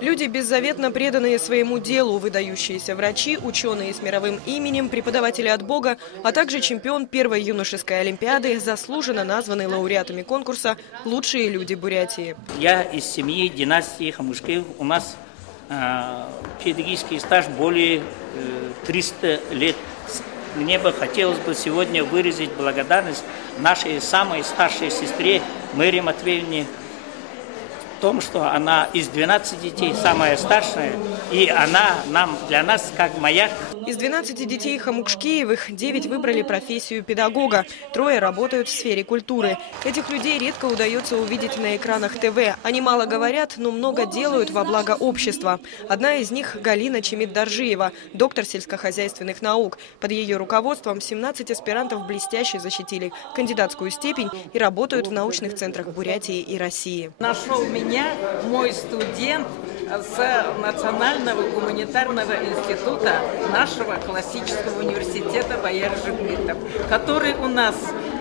Люди, беззаветно преданные своему делу, выдающиеся врачи, ученые с мировым именем, преподаватели от Бога, а также чемпион первой юношеской олимпиады, заслуженно названы лауреатами конкурса «Лучшие люди Бурятии». Я из семьи династии Хамушкиев. У нас педагогический стаж более 300 лет. Мне бы хотелось бы сегодня выразить благодарность нашей самой старшей сестре Мэри Матвеевне в том, что она из 12 детей самая старшая, и она для нас как маяк. Из 12 детей Хамукшкиевых 9 выбрали профессию педагога, 3 работают в сфере культуры. Этих людей редко удается увидеть на экранах ТВ. Они мало говорят, но много делают во благо общества. Одна из них – Галина Чемит-Даржиева, доктор сельскохозяйственных наук. Под ее руководством 17 аспирантов блестяще защитили кандидатскую степень и работают в научных центрах Бурятии и России. Нашел меня мой студент с Национального гуманитарного института нашего классического университета Бояр Жигмитов, который у нас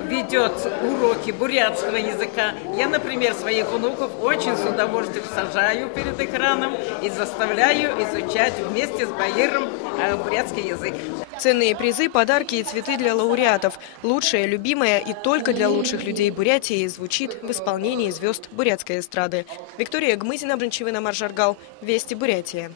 ведет уроки бурятского языка. Я, например, своих внуков очень с удовольствием сажаю перед экраном и заставляю изучать вместе с Бояром бурятский язык. Ценные призы, подарки и цветы для лауреатов. Лучшая, любимая и только для лучших людей Бурятии звучит в исполнении звезд бурятской эстрады. Виктория Гмызина, Бранчевина, Маржаргал. Вести Бурятия.